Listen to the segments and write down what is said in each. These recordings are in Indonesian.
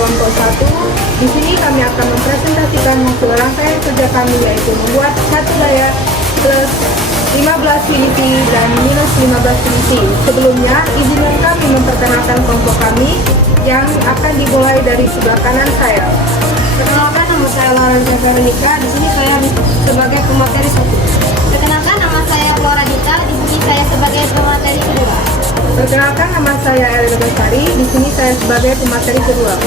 kelompok 1. Di sini kami akan mempresentasikan hasil rangkaian kerja kami, yaitu membuat satu daya plus 15 VDC dan minus 15 VDC. Sebelumnya, izinkan kami memperkenalkan kelompok kami yang akan dimulai dari sebelah kanan saya. Perkenalkan, nama saya Lorenza Veronica. Di sini saya sebagai pemateri 1. Perkenalkan, nama saya Flora Dita. Di sini saya sebagai pemateri kedua. Perkenalkan, nama saya Elina Bestari. Di sini saya sebagai pemateri kedua.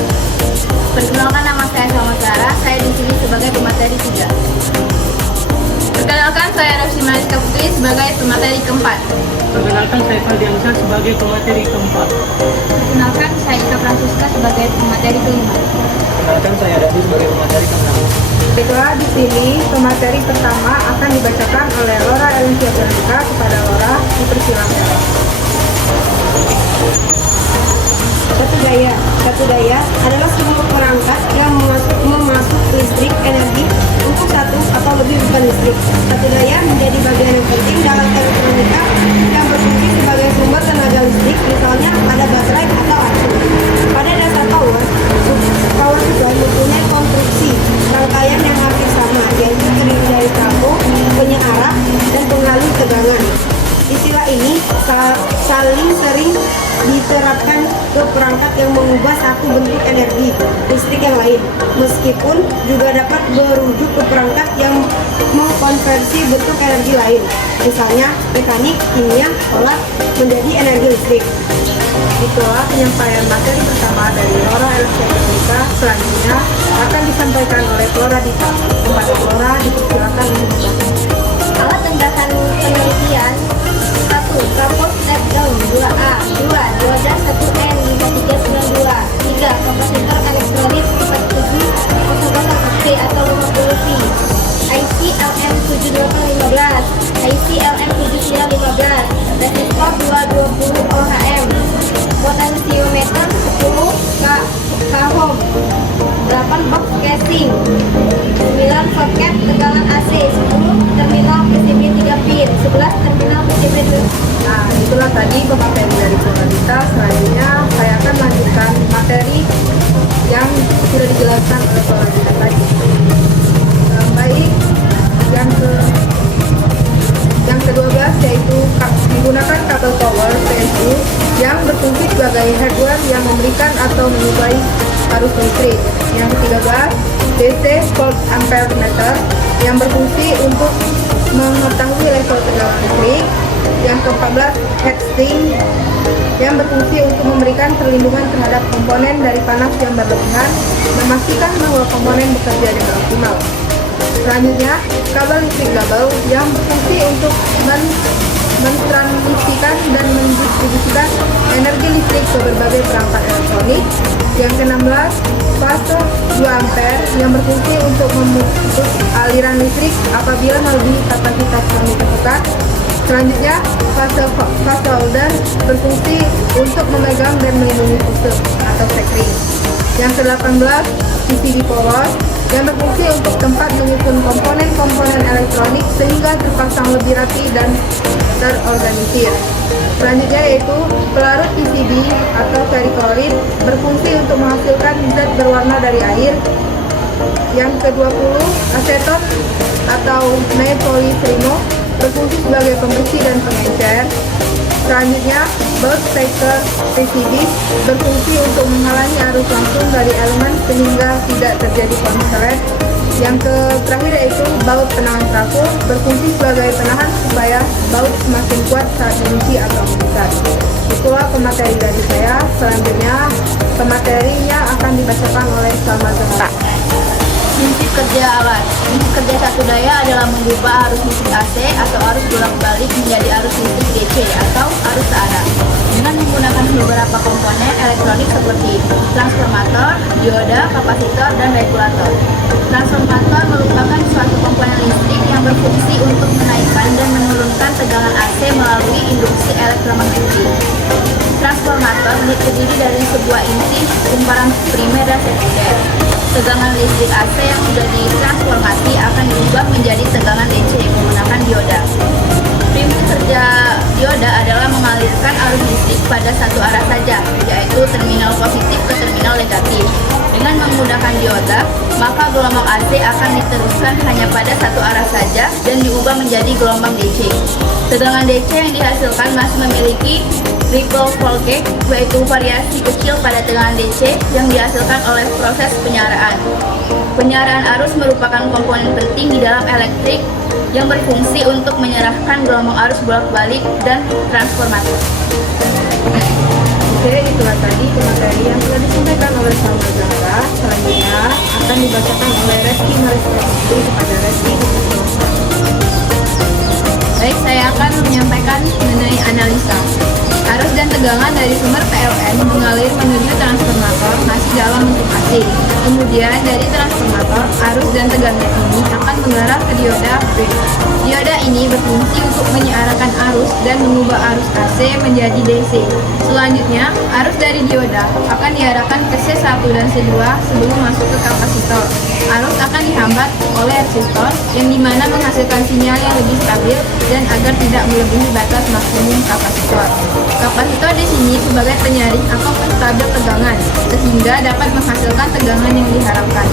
Perkenalkan, nama saya Salma Clara. Saya di sini sebagai pemateri 3. Perkenalkan, saya Rosi Mariska Putri sebagai pemateri keempat. Perkenalkan, saya Faldiansa sebagai pemateri keempat. Perkenalkan, saya Ika Francisca sebagai pemateri kelima. Perkenalkan, saya Dadi sebagai pemateri keenam. Baiklah, di sini pemateri pertama akan dibacakan oleh Laura Elencia Veronica. Kepada Laura, dipersilakan. Satu daya adalah sebuah perangkat yang memasuk listrik energi untuk satu atau lebih bukan listrik. Satu daya menjadi bagian yang penting dalam elektronika yang berfungsi sebagai sumber tenaga listrik, misalnya pada baterai atau aki. Pada dasar power supply mempunyai konstruksi rangkaian yang hampir sama, yaitu terdiri dari trafo, penyearah, dan pengalih tegangan. Istilah ini saling sering diterapkan ke perangkat yang mengubah satu bentuk energi listrik yang lain, meskipun juga dapat merujuk ke perangkat yang mengkonversi bentuk energi lain, misalnya mekanik, kimia, olah menjadi energi listrik. Itulah penyampaian materi pertama dari Laura Elencia Veronica. Selanjutnya akan disampaikan oleh Flora Dita. Kepada Flora, dipersilakan untuk membaca. Alat tindakan penelitian 1. Trafo step down 2A 2. Dioda 1N 5392 3. Kapasitor elektrolit 4700AC atau 50V IC LM7815 IC LM7915 resistor 220 ohm potensiometer 10 kOhm 8 box casing 9 soket tegangan AC 10 terminal PCB 3 pin 11 terminal PCB 2. Nah, itulah tadi pemateri dari Flora Dita. Selanjutnya saya akan lanjutkan materi yang sudah dijelaskan oleh Flora Dita tadi. Baik, yang ke-12 yaitu menggunakan kabel power PSU yang berfungsi sebagai hardware yang memberikan atau menyuplai arus listrik. Yang ke-13 DC volt ampere meter yang berfungsi untuk mengetahui level tegangan listrik. Yang ke-14 heatsink yang berfungsi untuk memberikan perlindungan terhadap komponen dari panas yang berlebihan, memastikan bahwa komponen bekerja dengan optimal. Selanjutnya, kabel listrik double yang berfungsi untuk mentransmisikan dan mendistribusikan energi listrik ke berbagai perangkat elektronik. Yang ke-16, fase 2 ampere yang berfungsi untuk memutus aliran listrik apabila melebihi kapasitas yang ditentukan. Selanjutnya, fase holder berfungsi untuk memegang dan melindungi fuse atau sekring. Yang ke-18, PCB power yang berfungsi untuk tempat menyusun komponen-komponen elektronik sehingga terpasang lebih rapi dan terorganisir. Selanjutnya yaitu pelarut PCB atau ferrichloride berfungsi untuk menghasilkan zat berwarna dari air. Yang ke-20, aseton atau methylphenol berfungsi sebagai pembersih dan pengencer. Selanjutnya, baut speaker PCB berfungsi untuk menghalangi arus langsung dari elemen sehingga tidak terjadi konslet. Yang terakhir yaitu baut penahan trafo berfungsi sebagai penahan supaya baut semakin kuat saat diisi atau membesar. Itulah pemateri dari saya. Selanjutnya, pematerinya akan dibacakan oleh Salma Zahra. Prinsip kerja alat. Prinsip kerja satu daya adalah mengubah arus listrik AC atau arus bolak-balik menjadi arus listrik DC atau arus searah dengan menggunakan beberapa komponen elektronik seperti transformator, dioda, kapasitor, dan regulator. Transformator merupakan suatu komponen listrik yang berfungsi untuk menaikkan dan menurunkan tegangan AC melalui induksi elektromagnetik. Transformator terdiri dari sebuah inti, kumparan primer dan sekunder. Tegangan listrik AC yang sudah ditransformasi akan diubah menjadi tegangan DC menggunakan dioda. Prinsip kerja dioda adalah mengalirkan arus listrik pada satu arah saja, yaitu terminal positif ke terminal negatif. Dengan menggunakan dioda, maka gelombang AC akan diteruskan hanya pada satu arah saja dan diubah menjadi gelombang DC. Tegangan DC yang dihasilkan masih memiliki ripple voltage, yaitu variasi kecil pada tegangan DC yang dihasilkan oleh proses penyaraan. Penyaraan arus merupakan komponen penting di dalam elektrik yang berfungsi untuk menyerahkan gelombang arus bolak-balik dan transformator. Oke, itulah tadi materi yang telah disampaikan oleh Salma Zahra. Selanjutnya akan dibacakan oleh Reski Maristrati kepada Reski. Baik, saya akan menyampaikan mengenai analisa. Arus dan tegangan dari sumber PLN mengalir menuju transformator masih dalam bentuk AC. Kemudian dari transformator, arus dan tegangan ini akan mengarah ke dioda bridge. Dioda ini berfungsi untuk menyiarkan arus dan mengubah arus AC menjadi DC. Selanjutnya, arus dari dioda akan diarahkan ke C1 dan C2 sebelum masuk ke kapasitor. Arus akan dihambat oleh resistor yang dimana menghasilkan sinyal yang lebih stabil dan agar tidak melebihi batas maksimum kapasitor. Kapasitor di sini sebagai penyaring atau penstabil tegangan, sehingga dapat menghasilkan tegangan yang diharapkan.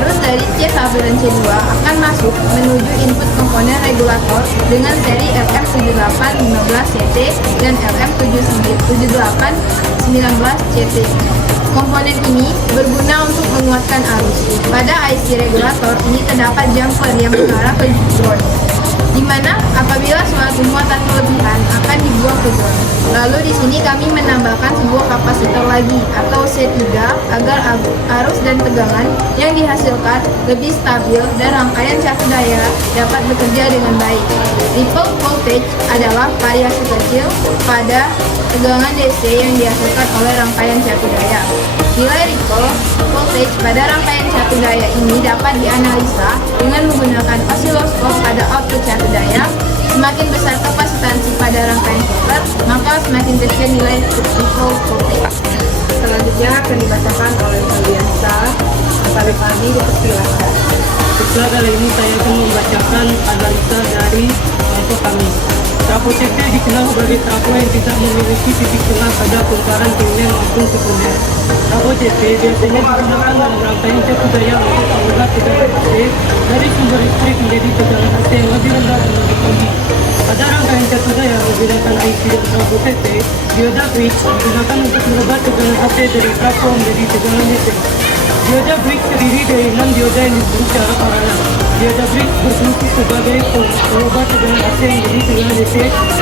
Arus dari C1 dan C2 akan masuk menuju input komponen regulator dengan seri LM7815CT dan LM7819CT. Komponen ini berguna untuk menguatkan arus. Pada IC regulator ini terdapat jumper yang mengarah ke ground, di mana apabila suatu muatan kelebihan akan dibuang ke ground. Lalu di sini kami menambahkan sebuah kapasitor lagi atau C3 agar arus dan tegangan yang dihasilkan lebih stabil dan rangkaian cakup daya dapat bekerja dengan baik. Ripple voltage adalah variasi kecil pada tegangan DC yang dihasilkan oleh rangkaian cakup daya. Nilai ripple voltage pada rangkaian cakup daya ini dapat dianalisa dengan menggunakan osiloskop pada output cakup daya. Semakin besar kapasitansi pada rangkaian filter, maka semakin kecil nilai ripple voltage. Selanjutnya akan dibacakan oleh Faliansa. Sampai pagi dipersilakan. Setelah kali ini saya akan membacakan analisa dari kelompok kami. Trafo CT dikenal sebagai trafo yang tidak memiliki titik tengah pada bongkaran primer maupun sekunder. Trafo CT biasanya digunakan dalam rangkaian cakup daya untuk mengubah tegangan AC dari sumber listrik menjadi tegangan AC yang lebih rendah dan lebih tinggi. Pada rangkaian cakup daya menggunakan IC dan trafo CT, dioda bridge digunakan untuk merubah tegangan AC dari trafo menjadi tegangan DC. Dioda bridge terdiri dari 6 dioda yang disebut secara paralel. Dioda bridge berfungsi sebagai pengubah tegangan AC menjadi tegangan DC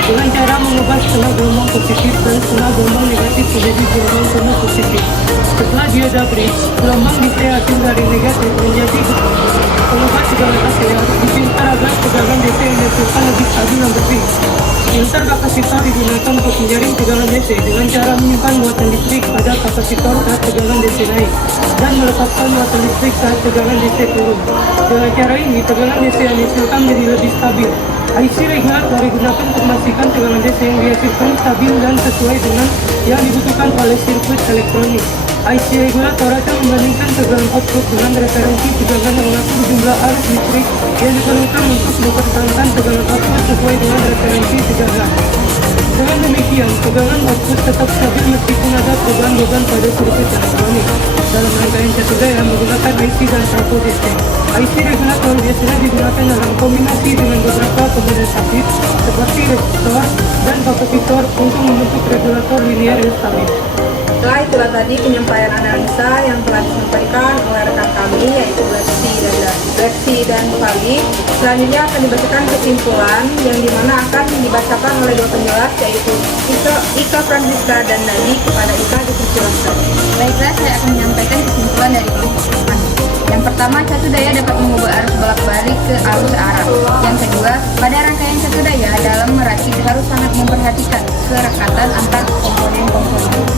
dengan cara mengubah setengah gelombang positif dan setengah gelombang negatif menjadi gelombang penuh positif. Setelah dioda bridge, gelombang DC hasil dari negatif menjadi pengubah tegangan AC harus dipintar agar tegangan DC yang dihasilkan lebih stabil dan bersih. Filter kapasitor digunakan untuk menjaring tegangan DC dengan cara menyimpan muatan listrik pada kapasitor saat tegangan DC naik dan melepaskan muatan listrik saat tegangan DC turun. Dengan cara ini, tegangan DC yang dihasilkan menjadi lebih stabil. IC regulator digunakan untuk memastikan tegangan DC yang dihasilkan stabil dan sesuai dengan yang dibutuhkan oleh sirkuit elektronik. IC regulator akan membandingkan tegangan output dengan referensi tegangan yang mengatur jumlah arus listrik yang diperlukan untuk mempertahankan tegangan output sesuai dengan referensi tegangan. Dengan demikian, tegangan output tetap stabil meskipun ada perubahan beban pada sirkuit elektronik. Dalam rangkaian cakup daya menggunakan IC dan trafo DC. IC regulator biasanya digunakan dalam kombinasi dengan beberapa komponen aktif seperti resistor dan kapasitor untuk membentuk regulator linear yang stabil. Setelah itulah tadi penyampaian analisa yang telah disampaikan oleh rekan kami yaitu Lexi dan Fali. Selanjutnya akan dibacakan kesimpulan yang dimana akan dibacakan oleh dua penjelas yaitu Ika Francisca dan Nadi. Kepada Ika dipersilakan. Baiklah, saya akan menyampaikan kesimpulan dari kelompok kami. Yang pertama, cakup daya dapat mengubah arus bolak-balik ke arus arah. Yang kedua, pada rangkaian cakup daya dalam merakit harus sangat memperhatikan kerekatan antar komponen-komponen.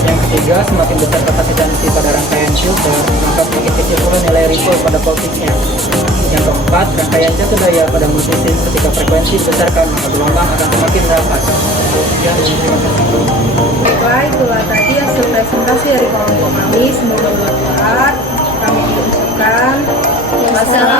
Yang ketiga, semakin besar kapasitansi pada rangkaian filter, maka semakin kecil pula nilai ripple pada voltage-nya. Yang keempat, rangkaian cakup daya pada multisim ketika frekuensi dibesarkan, maka gelombang akan semakin rapat. Sekian, terima kasih. Baiklah, itulah tadi hasil presentasi dari kelompok kami. Semoga bermanfaat. Kami ucapkan wassalamualaikum